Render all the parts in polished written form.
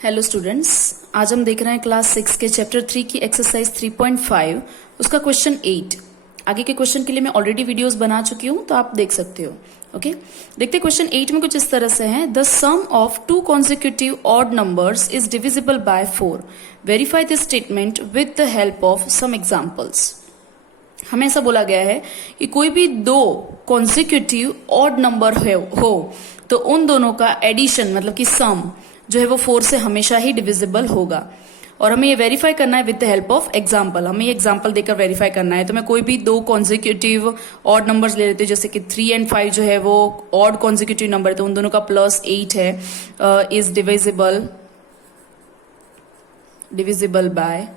Hello students, आज हम देख रहे हैं क्लास 6 के चैप्टर 3 की एक्सरसाइज 3.5 उसका क्वेश्चन 8। आगे के क्वेश्चन के लिए मैं ऑलरेडी वीडियोस बना चुकी हूं, तो आप देख सकते हो। ओके, देखते क्वेश्चन 8 में कुछ इस तरह से है। The sum of two consecutive odd numbers is divisible by 4। Verify this statement with the help of some examples. हमें ऐसा बोला गया है कि कोई भी दो कॉन्जिक्यूटिव ऑड नंबर हो तो उन दोनों का एडिशन मतलब कि सम जो है वो 4 से हमेशा ही डिविजिबल होगा। और हमें ये वेरीफाई करना है with the help of example. हमें ये एग्जाम्पल देकर वेरीफाई करना है। तो मैं कोई भी दो कॉन्जिक्यूटिव ऑड नंबर्स ले लेती हूँ, जैसे कि 3 और 5 जो है वो ऑड कॉन्जिक्यूटिव नंबर है, तो उन दोनों का प्लस 8 है, इज डिविजिबल बाय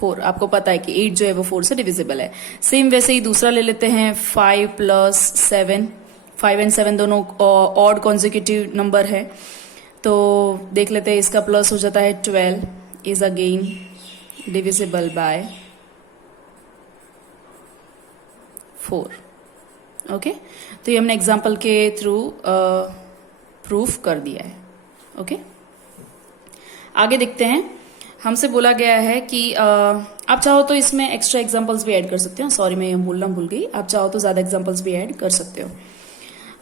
4। आपको पता है कि 8 जो है वो 4 से डिविजिबल है। सेम वैसे ही दूसरा ले लेते हैं 5 प्लस 7। 5 और 7 दोनों ऑड कॉन्जिक्यूटिव नंबर है, तो देख लेते हैं इसका प्लस हो जाता है 12, is again divisible by 4। Okay, तो ये हमने एग्जाम्पल के थ्रू प्रूफ कर दिया है। ओके, आगे देखते हैं। हमसे बोला गया है कि आप चाहो तो इसमें एक्स्ट्रा एग्जांपल्स भी ऐड कर सकते हो। सॉरी, मैं ये बोलना भूल गई। आप चाहो तो ज्यादा एग्जांपल्स भी ऐड कर सकते हो।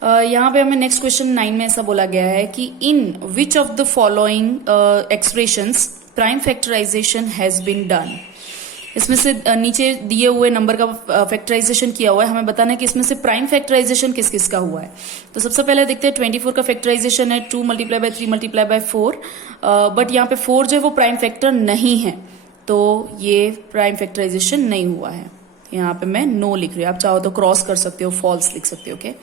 यहाँ पे हमें नेक्स्ट क्वेश्चन 9 में ऐसा बोला गया है कि in which of the following expressions prime factorization has been done. इसमें से नीचे दिए हुए नंबर का फैक्टराइजेशन किया हुआ है। हमें बताना है कि इसमें से प्राइम फैक्टराइजेशन किस किस का हुआ है। तो सबसे पहले देखते हैं 24 का फैक्टराइजेशन है 2 multiply by 3 multiply by 4। But यहाँ पे 4 जो है वो प्राइम फैक्टर नहीं है, तो ये प्राइम फैक्टराइजेशन नहीं हुआ है। यहाँ पे मैं नो लिख रही हूँ, आप चाहो तो क्रॉस कर सकते हो, फॉल्स लिख सकते हो। ओके,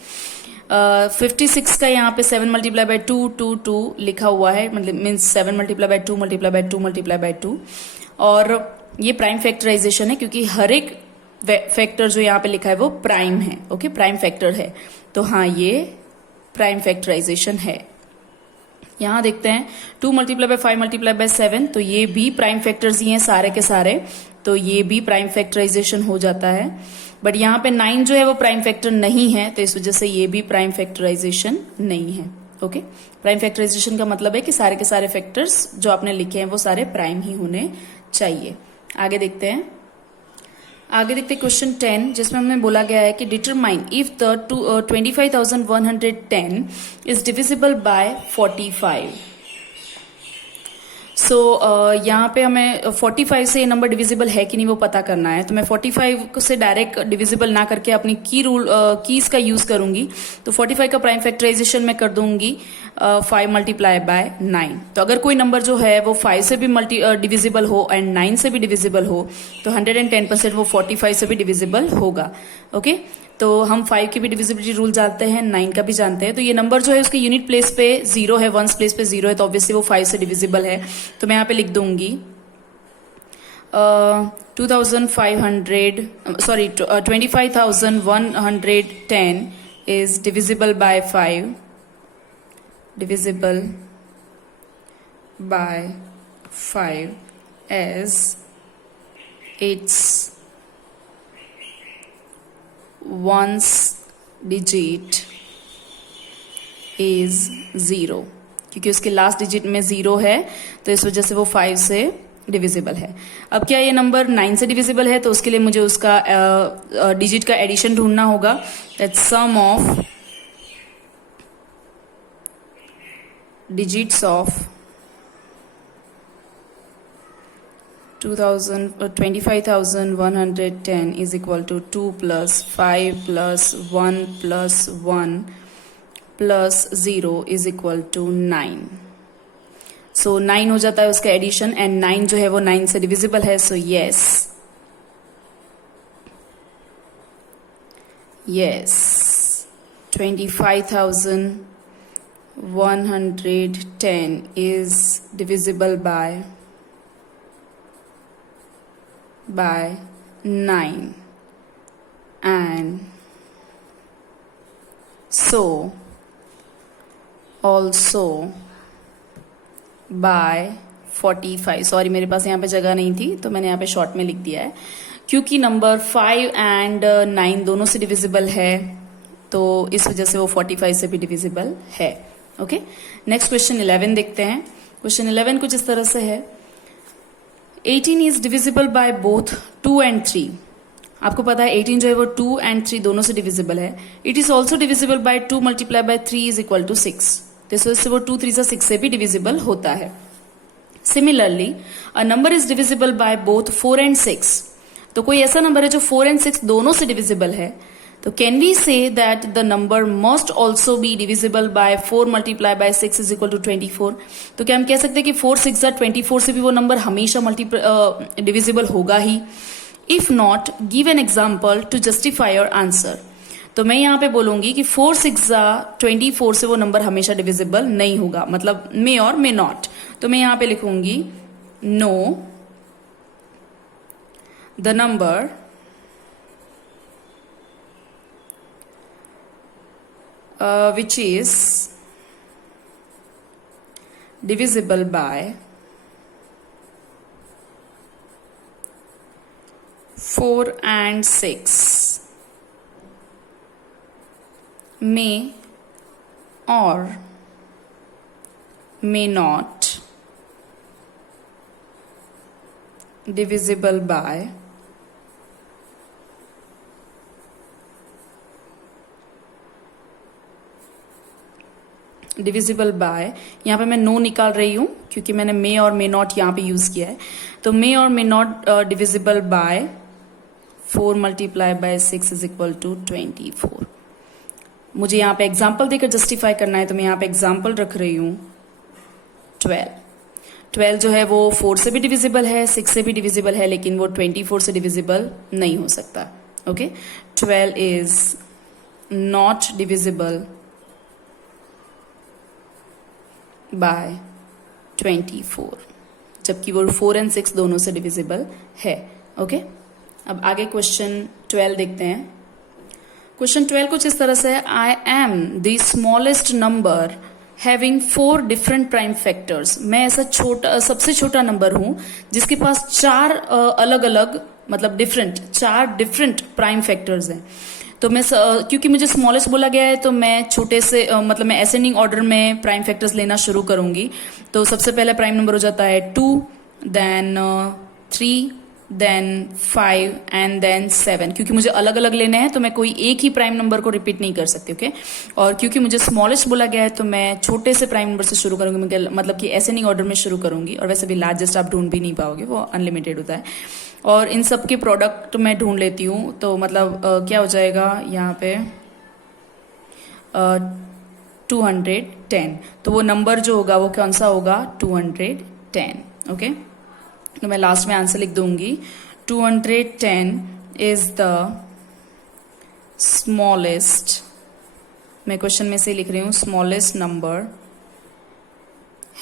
56 का यहाँ पे 7 मल्टीप्लाई बाय 2 2 2 लिखा हुआ है, मतलब means 7 multiply by 2 multiply bye 2 multiply bye 2। और ये प्राइम फैक्टराइजेशन है क्योंकि हर एक फैक्टर जो यहाँ पे लिखा है वो प्राइम है। ओके, प्राइम फैक्टर है, तो हाँ ये प्राइम फैक्टराइजेशन है। यहाँ देखते हैं 2 मल्टीप्लाई बाय 5 मल्टीप्लाई बाय 7, तो ये भी प्राइम फैक्टर्स ही हैं सारे के सारे, तो ये भी प्राइम फैक्टराइजेशन हो जाता है। बट यहाँ पे 9 जो है वो प्राइम फैक्टर नहीं है, तो इस वजह से ये भी प्राइम फैक्टराइजेशन नहीं है। ओके, प्राइम फैक्टराइजेशन का मतलब है कि सारे के सारे फैक्टर्स जो आपने लिखे हैं वो सारे प्राइम ही होने चाहिए। आगे देखते हैं। आगे देखते हैं क्वेश्चन 10, जिसमें हमें बोला गया है कि determine if the 25,110 is divisible bye 45। सो यहाँ पे हमें 45 से ये नंबर डिविजिबल है कि नहीं वो पता करना है। तो मैं 45 से डायरेक्ट डिविजिबल ना करके अपनी कीज का यूज करूंगी। तो 45 का प्राइम फैक्टराइजेशन मैं कर दूंगी 5 मल्टीप्लाई बाय 9। तो अगर कोई नंबर जो है वो 5 से भी डिविजिबल हो एंड 9 से भी डिविजिबल हो, तो 110% वो 45 से भी डिविजिबल होगा। ओके, तो हम 5 की भी डिविजिबिलिटी रूल जानते हैं, 9 का भी जानते हैं। तो ये नंबर जो है उसके यूनिट प्लेस पे 0 है, वंस प्लेस पे 0 है, तो ऑब्वियसली वो 5 से डिविजिबल है। तो मैं यहाँ पे लिख दूंगी 25,110 is divisible by 5, divisible by 5 as its ones digit is 0, क्योंकि उसके लास्ट डिजिट में 0 है, तो इस वजह से वो 5 से डिविजिबल है। अब क्या ये नंबर 9 से डिविजिबल है, तो उसके लिए मुझे उसका डिजिट का एडिशन ढूंढना होगा। That's sum of digits of 25,110 is equal to 2 plus 5 plus 1 plus 1 plus 0 is equal to 9. So 9 हो जाता है उसका एडिशन, एंड 9 जो है वो 9 से डिविजिबल है। सो yes 25,110 is divisible by 9, and so also by 45। Sorry, मेरे पास यहाँ पे जगह नहीं थी तो मैंने यहाँ पे शॉर्ट में लिख दिया है। क्योंकि नंबर 5 एंड 9 दोनों से डिविजिबल है, तो इस वजह से वो 45 से भी डिविजिबल है। ओके, नेक्स्ट क्वेश्चन 11 देखते हैं। क्वेश्चन 11 कुछ इस तरह से है, 18 is divisible by both 2 and 3। आपको पता है 18 जो है वो 2 and 3 दोनों से डिविजिबल है। It is also divisible by 2 multiply by 3 is equal to 6। तो इस वजह से वो 2 3 6 से भी डिविजिबल होता है। Similarly a number is divisible by both 4 and 6। तो कोई ऐसा नंबर है जो 4 and 6 दोनों से डिविजिबल है, तो can we say that the number must also be divisible by 4 multiply by 6 is equal to 24। तो क्या हम कह सकते हैं कि 4 6 24 से भी वो नंबर हमेशा डिविजिबल होगा ही? If not, give an example to justify your answer. तो मैं यहाँ पे बोलूंगी कि 4 6 24 से वो नंबर हमेशा डिविजिबल नहीं होगा, मतलब मे और मे नॉट। तो मैं यहाँ पे लिखूंगी know the number which is divisible by 4 and 6 may or may not divisible by यहाँ पे मैं नो निकाल रही हूं क्योंकि मैंने मे और मे नॉट यहाँ पे यूज किया है। तो मे और may not divisible by 4 multiply by 6 is equal to 24। मुझे यहाँ पे एग्जाम्पल देकर जस्टिफाई करना है, तो मैं यहाँ पे एग्जाम्पल रख रही हूं 12 जो है वो 4 से भी डिविजिबल है, 6 से भी डिविजिबल है, लेकिन वो 24 से डिविजिबल नहीं हो सकता। Okay, 12 is not divisible bye 24, जबकि वो 4 and 6 दोनों से डिविजिबल है। ओके, अब आगे क्वेश्चन 12 देखते हैं। क्वेश्चन 12 कुछ इस तरह से है, I am the smallest number having 4 different prime factors. मैं ऐसा सबसे छोटा नंबर हूं जिसके पास 4 अलग अलग मतलब 4 डिफरेंट प्राइम फैक्टर्स हैं। तो मैं क्योंकि मुझे स्मॉलेस्ट बोला गया है, तो मैं छोटे से मतलब मैं असेंडिंग ऑर्डर में प्राइम फैक्टर्स लेना शुरू करूंगी। तो सबसे पहले प्राइम नंबर हो जाता है 2, देन 3, देन 5 एंड देन 7। क्योंकि मुझे अलग अलग लेने हैं तो मैं कोई एक ही प्राइम नंबर को रिपीट नहीं कर सकती। ओके, और क्योंकि मुझे स्मॉलेस्ट बोला गया है तो मैं छोटे से प्राइम नंबर से शुरू करूंगी, मतलब कि असेंडिंग ऑर्डर में शुरू करूंगी। और वैसे भी लार्जेस्ट आप ढूंढ भी नहीं पाओगे, वो अनलिमिटेड होता है। और इन सब के प्रोडक्ट मैं ढूंढ लेती हूँ, तो मतलब क्या हो जाएगा यहाँ पे 210। तो वो नंबर जो होगा वो कौन सा होगा? 210। ओके, तो मैं लास्ट में आंसर लिख दूंगी 210 इज द स्मॉलेस्ट, मैं क्वेश्चन में से लिख रही हूँ, smallest number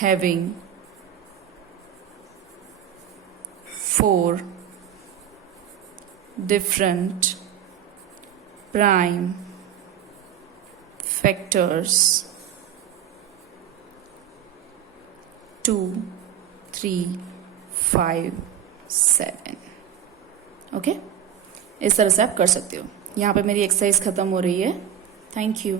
having 4 different prime factors 2, 3, 5, 7। Okay, इस तरह से आप कर सकते हो। यहाँ पे मेरी एक्सरसाइज खत्म हो रही है। Thank you.